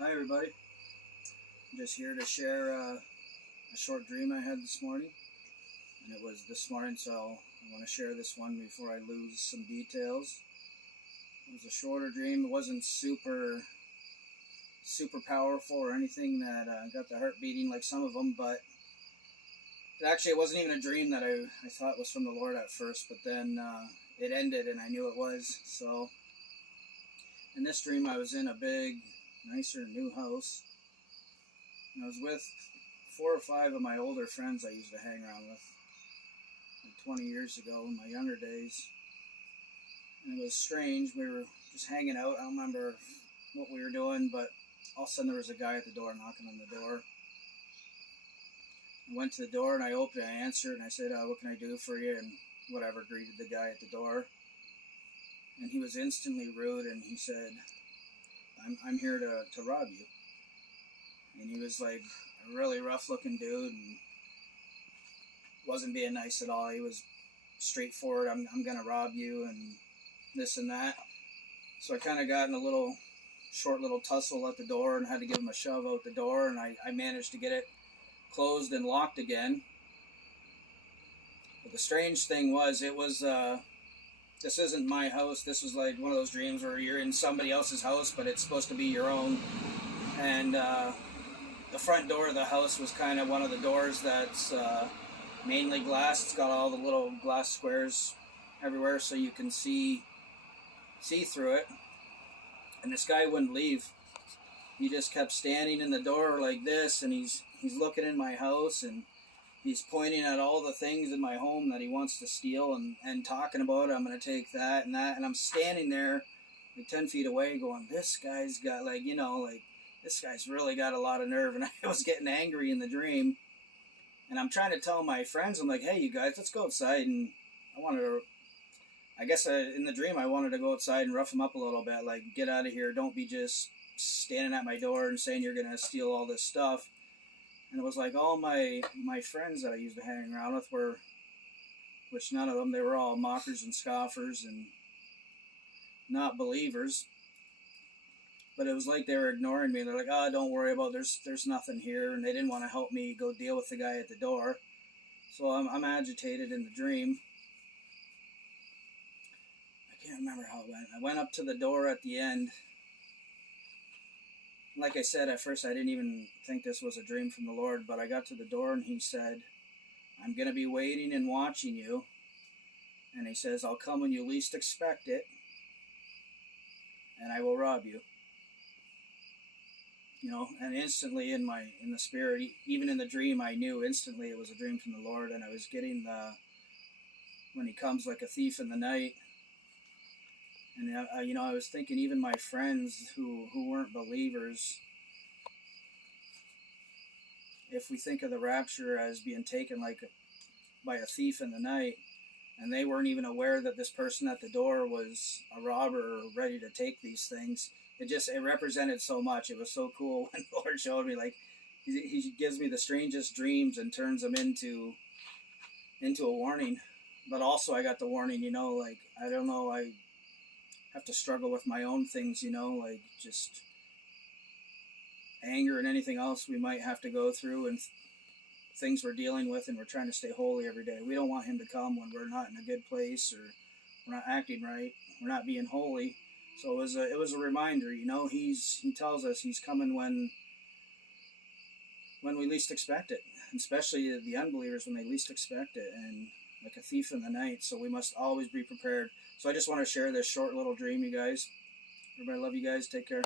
Hi everybody, I'm just here to share a short dream I had this morning, and it was this morning, so I want to share this one before I lose some details. It was a shorter dream. It wasn't super powerful or anything that got the heart beating like some of them, but it wasn't even a dream that I thought was from the Lord at first, but then it ended and I knew it was. So in this dream I was in a big, nicer new house. I was with 4 or 5 of my older friends I used to hang around with like 20 years ago in my younger days. And it was strange. We were just hanging out. I don't remember what we were doing, but all of a sudden there was a guy at the door knocking on the door. I went to the door and I opened it, I answered, and I said, what can I do for you? And whatever, greeted the guy at the door. And he was instantly rude and he said, I'm here to rob you. And he was like a really rough looking dude and wasn't being nice at all. He was straightforward. I'm going to rob you and this and that. So I kind of got in a short little tussle at the door and had to give him a shove out the door. And I managed to get it closed and locked again. But the strange thing was, this isn't my house. This was like one of those dreams where you're in somebody else's house, but it's supposed to be your own. And the front door of the house was kind of one of the doors that's mainly glass. It's got all the little glass squares everywhere so you can see through it. And this guy wouldn't leave. He just kept standing in the door like this, and he's looking in my house, and he's pointing at all the things in my home that he wants to steal and talking about I'm going to take that and that. And I'm standing there like 10 feet away going, this guy's got this guy's really got a lot of nerve. And I was getting angry in the dream. And I'm trying to tell my friends, I'm like, hey, you guys, let's go outside. And in the dream, I wanted to go outside and rough him up a little bit. Like, get out of here. Don't be just standing at my door and saying you're going to steal all this stuff. And it was like all my friends that I used to hang around with which none of them, they were all mockers and scoffers and not believers. But it was like they were ignoring me. They're like, oh, don't worry about it. There's nothing here. And they didn't want to help me go deal with the guy at the door. So I'm agitated in the dream. I can't remember how it went. I went up to the door at the end. Like I said, at first I didn't even think this was a dream from the Lord, but I got to the door and he said, I'm going to be waiting and watching you. And he says, I'll come when you least expect it, and I will rob you. And instantly in the spirit, even in the dream, I knew instantly it was a dream from the Lord, and I was getting when he comes like a thief in the night. And I was thinking, even my friends who weren't believers, if we think of the rapture as being taken like by a thief in the night, and they weren't even aware that this person at the door was a robber or ready to take these things, it represented so much. It was so cool when the Lord showed me, like, he gives me the strangest dreams and turns them into a warning. But also I got the warning, like, I don't know, I have to struggle with my own things, like just anger and anything else we might have to go through, and things we're dealing with, and we're trying to stay holy every day. We don't want him to come when we're not in a good place, or we're not acting right, we're not being holy. So it was a reminder, he tells us he's coming when we least expect it, especially the unbelievers when they least expect it, and like a thief in the night. So we must always be prepared. So I just want to share this short little dream, you guys. Everybody, love you guys. Take care.